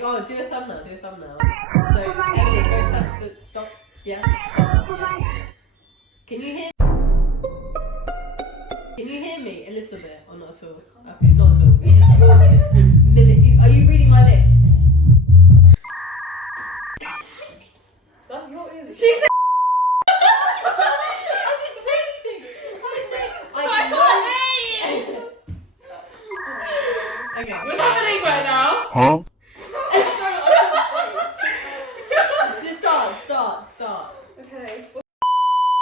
Oh, do a thumbnail. So, Emily, go stop. Yes. Yes. Can you hear? Can you hear me a little bit or not at all? Okay, not at all. You're just mimic. Are you reading my lips? That's your ears. She said. I didn't say anything. I can't hear you. Okay. What's happening right now? Huh?